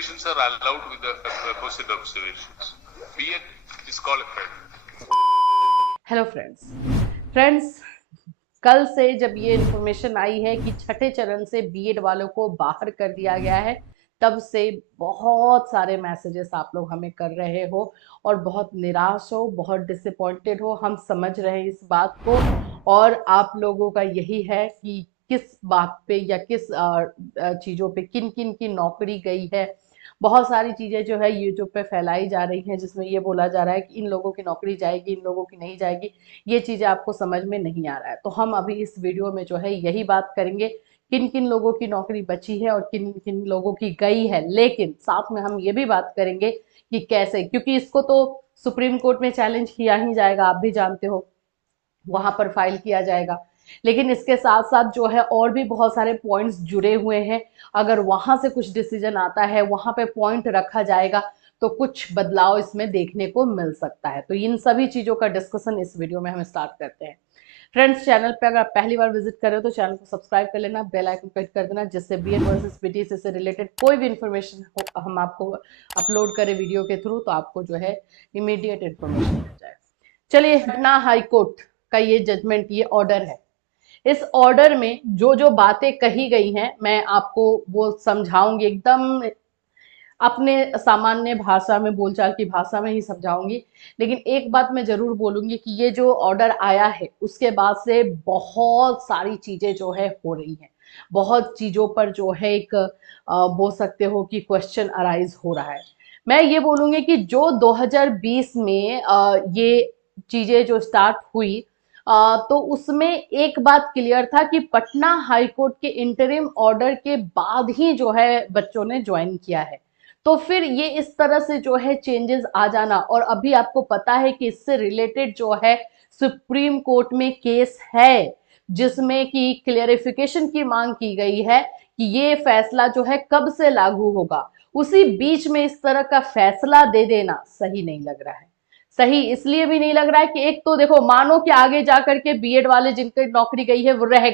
institutions are allowed with the opposite observations. B.Ed is qualified. Hello friends, कल से जब ये इन्फॉर्मेशन आई है कि छठे चरण से बीएड वालों को बाहर कर दिया गया है, तब से बहुत सारे मैसेजेस आप लोग हमें कर रहे हो और बहुत निराश हो, बहुत डिसअपॉइंटेड हो। हम समझ रहे हैं इस बात को, और आप लोगों का यही है कि किस बात पे या किस चीज़ों पे किन किन की नौकरी गई है। बहुत सारी चीज़ें जो है यूट्यूब पे फैलाई जा रही हैं, जिसमें ये बोला जा रहा है कि इन लोगों की नौकरी जाएगी, इन लोगों की नहीं जाएगी। ये चीज़ें आपको समझ में नहीं आ रहा है, तो हम अभी इस वीडियो में जो है यही बात करेंगे, किन किन लोगों की नौकरी बची है और किन किन लोगों की गई है। लेकिन साथ में हम ये भी बात करेंगे कि कैसे, क्योंकि इसको तो सुप्रीम कोर्ट में चैलेंज किया ही जाएगा, आप भी जानते हो, वहां पर फाइल किया जाएगा। लेकिन इसके साथ साथ जो है और भी बहुत सारे पॉइंट्स जुड़े हुए हैं। अगर वहां से कुछ डिसीजन आता है, वहां पे पॉइंट रखा जाएगा, तो कुछ बदलाव इसमें देखने को मिल सकता है। तो इन सभी चीजों का डिस्कशन इस वीडियो में हम स्टार्ट करते हैं। फ्रेंड्स, चैनल पे अगर आप पहली बार विजिट कर रहे हो तो चैनल को सब्सक्राइब कर लेना, बेल आइकन क्लिक कर देना, जिससे बीएड वर्सेस पीटीसी से रिलेटेड कोई भी इंफॉर्मेशन हम आपको अपलोड करें वीडियो के थ्रू, तो आपको जो है इमीडिएट इन्फॉर्मेशन मिल जाए। चलिए, पटना हाई कोर्ट का ये जजमेंट, ये ऑर्डर है। इस ऑर्डर में जो जो बातें कही गई हैं, मैं आपको वो समझाऊंगी, एकदम अपने सामान्य भाषा में, बोलचाल की भाषा में ही समझाऊंगी। लेकिन एक बात मैं जरूर बोलूंगी कि ये जो ऑर्डर आया है, उसके बाद से बहुत सारी चीजें जो है हो रही हैं। बहुत चीजों पर जो है एक बोल सकते हो कि क्वेश्चन अराइज हो रहा है। मैं ये बोलूंगी कि जो 2020 में ये चीजें जो स्टार्ट हुई, तो उसमें एक बात क्लियर था कि पटना हाई कोर्ट के इंटरिम ऑर्डर के बाद ही जो है बच्चों ने ज्वाइन किया है। तो फिर ये इस तरह से जो है चेंजेस आ जाना, और अभी आपको पता है कि इससे रिलेटेड जो है सुप्रीम कोर्ट में केस है, जिसमें कि क्लियरिफिकेशन की मांग की गई है कि ये फैसला जो है कब से लागू होगा। उसी बीच में इस तरह का फैसला दे देना सही नहीं लग रहा है। सही इसलिए भी नहीं लग रहा है कि एक तो देखो, मानो कि आगे जाकर के बीएड वाले जिनकी नौकरी गई है वो रह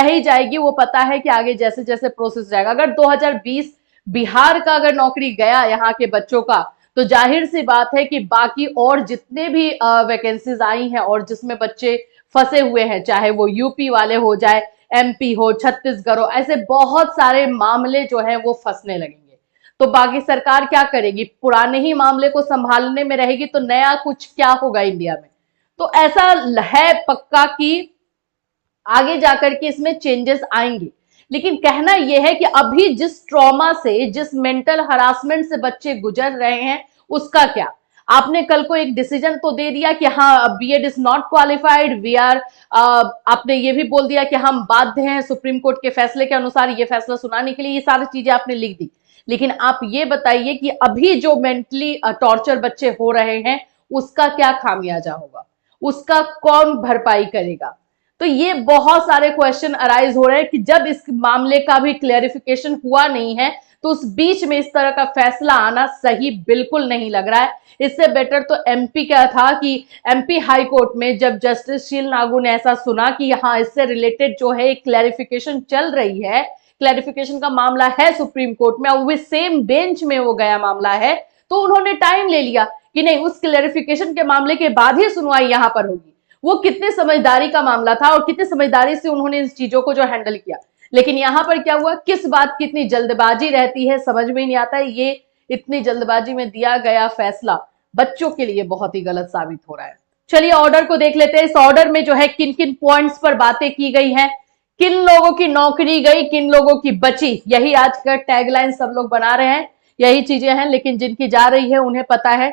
ही जाएगी, वो पता है कि आगे जैसे जैसे प्रोसेस जाएगा। अगर 2020 बिहार का अगर नौकरी गया यहाँ के बच्चों का, तो जाहिर सी बात है कि बाकी और जितने भी वैकेंसीज आई हैं और जिसमें बच्चे फंसे हुए हैं, चाहे वो यूपी वाले हो जाए, एमपी हो, छत्तीसगढ़ हो, ऐसे बहुत सारे मामले जो है वो फंसने लगेंगे। तो बाकी सरकार क्या करेगी? पुराने ही मामले को संभालने में रहेगी, तो नया कुछ क्या होगा इंडिया में? तो ऐसा है पक्का कि आगे जाकर के इसमें चेंजेस आएंगे। लेकिन कहना यह है कि अभी जिस ट्रॉमा से, जिस मेंटल हरासमेंट से बच्चे गुजर रहे हैं, उसका क्या? आपने कल को एक डिसीजन तो दे दिया कि हाँ, BEd is not qualified, we are, आपने ये भी बोल दिया कि हम बाध्य हैं सुप्रीम कोर्ट के फैसले के अनुसार ये फैसला सुनाने के लिए, ये सारी चीजें आपने लिख दी। लेकिन आप ये बताइए कि अभी जो मेंटली टॉर्चर बच्चे हो रहे हैं, उसका क्या खामियाजा होगा? उसका कौन भरपाई करेगा? तो ये बहुत सारे क्वेश्चन अराइज हो रहे हैं कि जब इस मामले का भी क्लैरिफिकेशन हुआ नहीं है, तो उस बीच में इस तरह का फैसला आना सही बिल्कुल नहीं लग रहा है। इससे बेटर तो एमपी का था कि एमपी हाई कोर्ट में जब जस्टिस शील नागू ने ऐसा सुना कि हाँ, इससे रिलेटेड जो है क्लैरिफिकेशन चल रही है, क्लैरिफिकेशन का मामला है सुप्रीम कोर्ट में, और वो सेम बेंच में वो गया मामला है, तो उन्होंने टाइम ले लिया कि नहीं, उस क्लैरिफिकेशन के मामले के बाद ही सुनवाई यहां पर होगी। वो कितने समझदारी का मामला था और कितने समझदारी से उन्होंने इस चीजों को जो हैंडल किया। लेकिन यहां पर क्या हुआ, किस बात की इतनी जल्दबाजी रहती है, समझ में नहीं आता है। ये इतनी जल्दबाजी में दिया गया फैसला बच्चों के लिए बहुत ही गलत साबित हो रहा है। चलिए ऑर्डर को देख लेते हैं। इस ऑर्डर में जो है किन किन पॉइंट्स पर बातें की गई हैं, किन लोगों की नौकरी गई, किन लोगों की बची, यही आज का टैगलाइन सब लोग बना रहे हैं, यही चीजें हैं। लेकिन जिनकी जा रही है उन्हें पता है।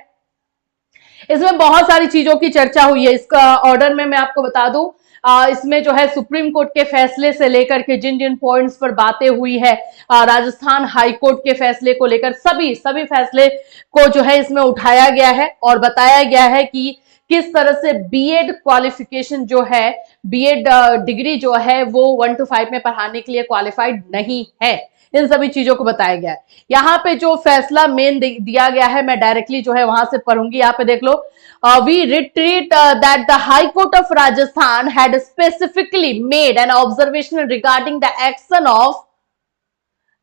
इसमें बहुत सारी चीजों की चर्चा हुई है। इसका ऑर्डर में मैं आपको बता दूं, इसमें जो है सुप्रीम कोर्ट के फैसले से लेकर के जिन जिन पॉइंट्स पर बातें हुई है, राजस्थान हाई कोर्ट के फैसले को लेकर सभी फैसले को जो है इसमें उठाया गया है और बताया गया है कि किस तरह से बीएड क्वालिफिकेशन जो है, बीएड डिग्री जो है वो 1 to 5 में पढ़ाने के लिए क्वालिफाइड नहीं है। इन सभी चीजों को बताया गया है। यहाँ पे जो फैसला मेन दिया गया है, मैं डायरेक्टली जो है वहां से पढ़ूंगी। यहाँ पे देख लो, we reiterate that the high court of Rajasthan had specifically made an observation regarding the action of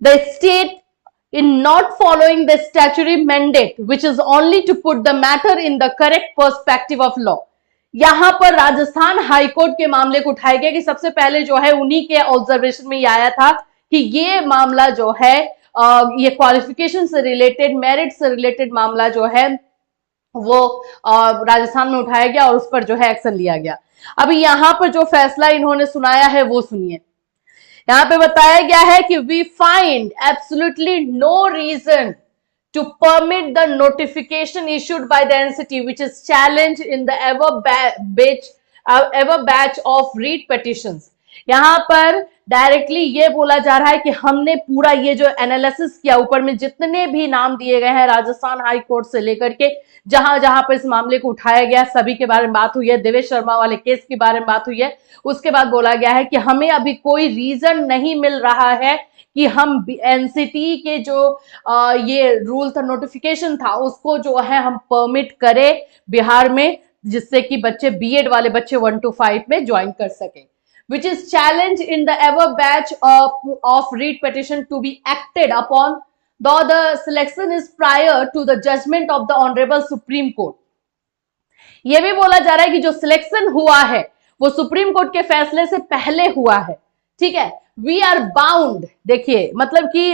the state in not following the statutory mandate, which is only to put the matter in the correct perspective of law. यहां पर Rajasthan high court के मामले को उठाया गया कि सबसे पहले जो है उन्हीं के ऑब्जर्वेशन में ये आया था कि ये मामला जो है ये क्वालिफिकेशन से रिलेटेड, मेरिट से रिलेटेड मामला जो है वो राजस्थान में उठाया गया और उस पर जो है एक्शन लिया गया। अभी यहां पर जो फैसला इन्होंने सुनाया है वो सुनिए। यहां पे बताया गया है कि we find absolutely no reason to permit the notification issued by the NCT which is challenge in the ever batch of writ petitions. यहां पर डायरेक्टली ये बोला जा रहा है कि हमने पूरा ये जो एनालिसिस किया, ऊपर में जितने भी नाम दिए गए हैं राजस्थान हाई कोर्ट से लेकर के जहां जहां पर इस मामले को उठाया गया सभी के बारे में बात हुई है, देवेश शर्मा वाले केस के बारे में बात हुई है। उसके बाद बोला गया है कि हमें अभी कोई रीजन नहीं मिल रहा है कि हम एनसीटी के जो ये रूल था, नोटिफिकेशन था, उसको जो है हम परमिट करें बिहार में, जिससे कि बच्चे बीएड वाले बच्चे 1 to 5 में ज्वाइन कर सके, which is challenged in the ever batch of read petition to be acted upon, though the selection is prior to the judgment of the Honorable Supreme Court. ये भी बोला जा रहा है कि जो सिलेक्शन हुआ है वो सुप्रीम कोर्ट के फैसले से पहले हुआ है, ठीक है। वी आर बाउंड, देखिए मतलब कि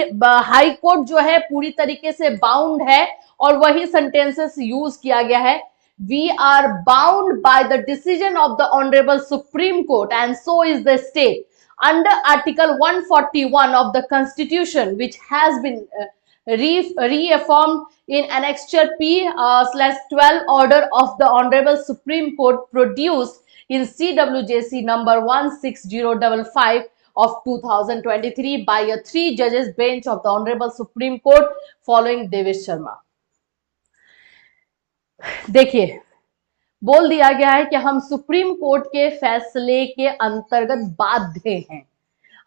हाई कोर्ट जो है पूरी तरीके से बाउंड है और वही सेंटेंसेस यूज किया गया है। We are bound by the decision of the Honorable Supreme Court, and so is the state under Article 141 of the Constitution, which has been reaffirmed in Annexure P/12 order of the Honorable Supreme Court produced in CWJC number 16055 of 2023 by a 3 judges bench of the Honorable Supreme Court following Devesh Sharma. देखिए बोल दिया गया है कि हम supreme court के फैसले के अंतर्गत बाध्य हैं,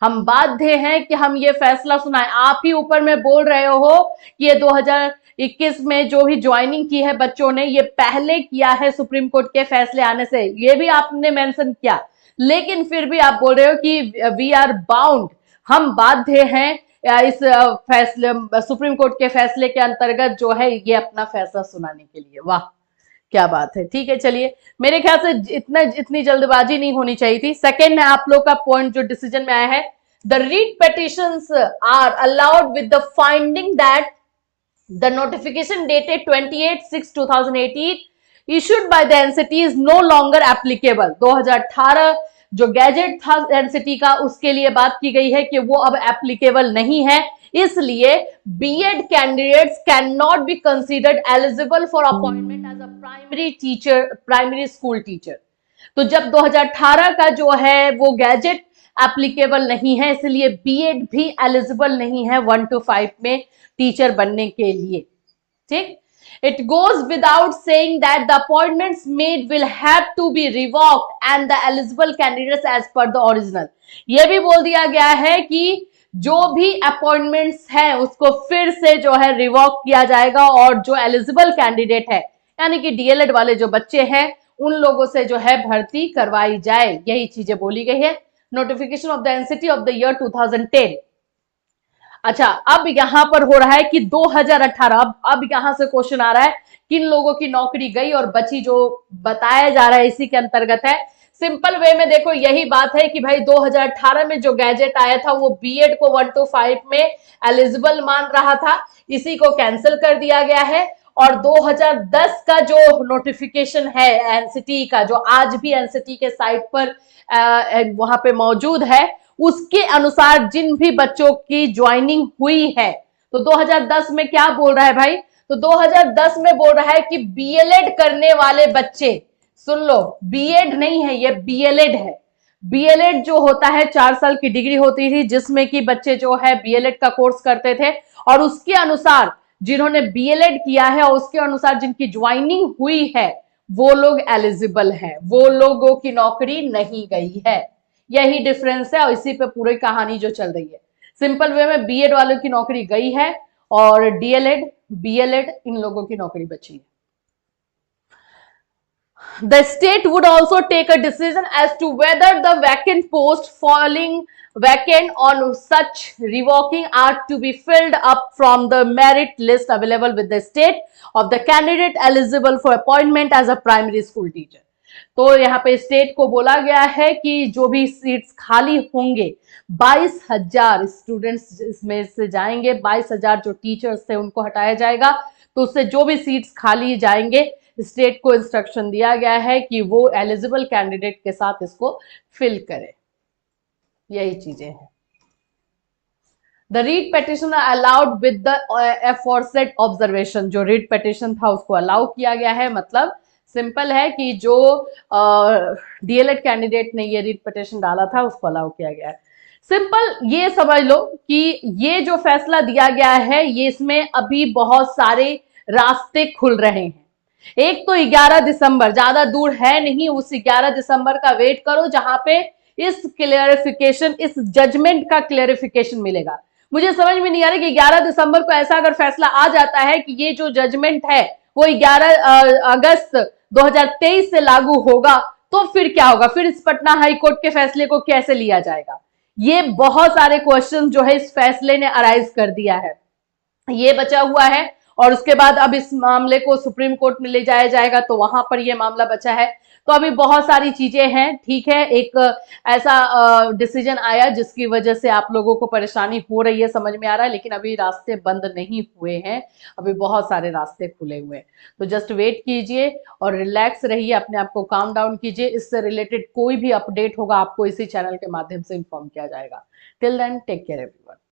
हम बाध्य हैं कि हम ये फैसला सुनाएं। आप ही ऊपर में बोल रहे हो कि ये 2021 में जो भी ज्वाइनिंग की है बच्चों ने ये पहले किया है सुप्रीम कोर्ट के फैसले आने से, ये भी आपने मेंशन किया, लेकिन फिर भी आप बोल रहे हो कि वी आर बाउंड, हम बाध्य हैं इस फैसले सुप्रीम कोर्ट के फैसले के अंतर्गत जो है ये अपना फैसला सुनाने के लिए। वाह क्या बात है, ठीक है। चलिए मेरे ख्याल से इतनी जल्दबाजी नहीं होनी चाहिए थी। सेकेंड है आप लोग का पॉइंट जो डिसीजन में आया है, the writ petitions are allowed with the finding that the notification dated 28/6/2018 issued by the NCT is no longer applicable। 2018 जो गैजेट था एनसीटी का उसके लिए बात की गई है कि वो अब एप्लीकेबल नहीं है, इसलिए BEd candidates can not be considered eligible for appointment as a primary teacher, primary school teacher. तो जब 2018 का जो है वो गैजेट एप्लीकेबल नहीं है, इसलिए बीएड भी एलिजिबल नहीं है 1 to 5 में टीचर बनने के लिए, ठीक। It goes without saying that the appointments made will have to be revoked and the eligible candidates as per the original। ये भी बोल दिया गया है कि जो भी अपॉइंटमेंट्स हैं उसको फिर से जो है रिवॉक किया जाएगा और जो एलिजिबल कैंडिडेट है यानी कि डीएलएड वाले जो बच्चे हैं उन लोगों से जो है भर्ती करवाई जाए, यही चीजें बोली गई है। Notification of the NCT of the year 2010। अच्छा अब यहां पर हो रहा है कि 2018, अब यहां से क्वेश्चन आ रहा है किन लोगों की नौकरी गई और बची, जो बताया जा रहा है इसी के अंतर्गत है। सिंपल वे में देखो यही बात है कि भाई 2018 में जो गैजेट आया था वो बीएड को 1 to 5 में एलिजिबल मान रहा था, इसी को कैंसिल कर दिया गया है। और 2010 का जो नोटिफिकेशन है एनसीटी का, जो आज भी एनसीटी के साइट पर वहां पे मौजूद है, उसके अनुसार जिन भी बच्चों की ज्वाइनिंग हुई है, तो 2010 में क्या बोल रहा है भाई, तो 2010 में बोल रहा है कि बीएलएड करने वाले बच्चे, सुन लो बीएड नहीं है ये बीएलएड है। बीएलएड जो होता है 4 साल की डिग्री होती थी जिसमें कि बच्चे जो है बीएलएड का कोर्स करते थे और उसके अनुसार जिन्होंने बीएलएड किया है और उसके अनुसार जिनकी ज्वाइनिंग हुई है वो लोग एलिजिबल हैं, वो लोगों की नौकरी नहीं गई है। यही डिफरेंस है और इसी पे पूरी कहानी जो चल रही है। सिंपल वे में बीएड वालों की नौकरी गई है और डीएलएड, बीएलएड इन लोगों की नौकरी बची है। The state would also take a decision as to whether the vacant post falling vacant on such revoking are to be filled up from the merit list available with the state of the candidate eligible for appointment as a primary school teacher. तो यहाँ पे state को बोला गया है कि जो भी सीट्स खाली होंगे 22,000 स्टूडेंट्स इसमें से जाएंगे, 22,000 जो टीचर्स थे उनको हटाया जाएगा, तो उससे जो भी सीट्स खाली जाएंगे स्टेट को इंस्ट्रक्शन दिया गया है कि वो एलिजिबल कैंडिडेट के साथ इसको फिल करे। यही चीजें हैं। The writ petition allowed with the aforesaid observation, जो रीट पेटिशन था उसको अलाउ किया गया है, मतलब सिंपल है कि जो डीएलएड कैंडिडेट ने ये रीट पिटीशन डाला था उसको अलाउ किया गया है। सिंपल ये समझ लो कि ये जो फैसला दिया गया है ये इसमें अभी बहुत सारे रास्ते खुल रहे हैं। एक तो 11 दिसंबर, ज्यादा दूर है नहीं, उस 11 दिसंबर का वेट करो जहां पे इस क्लियरिफिकेशन, इस जजमेंट का क्लियरिफिकेशन मिलेगा। मुझे समझ में नहीं आ रहा कि 11 दिसंबर को ऐसा अगर फैसला आ जाता है कि ये जो जजमेंट है वो 11 अगस्त 2023 से लागू होगा, तो फिर क्या होगा, फिर इस पटना हाई कोर्ट के फैसले को कैसे लिया जाएगा। ये बहुत सारे क्वेश्चन जो है इस फैसले ने अराइज कर दिया है, ये बचा हुआ है। और उसके बाद अब इस मामले को सुप्रीम कोर्ट में ले जाया जाएगा, तो वहां पर ये मामला बचा है। तो अभी बहुत सारी चीजें हैं, ठीक है। एक ऐसा डिसीजन आया जिसकी वजह से आप लोगों को परेशानी हो रही है, समझ में आ रहा है, लेकिन अभी रास्ते बंद नहीं हुए हैं, अभी बहुत सारे रास्ते खुले हुए हैं। तो जस्ट वेट कीजिए और रिलैक्स रहिए, अपने आप को काम डाउन कीजिए। इससे रिलेटेड कोई भी अपडेट होगा आपको इसी चैनल के माध्यम से इन्फॉर्म किया जाएगा। Till then take care everyone.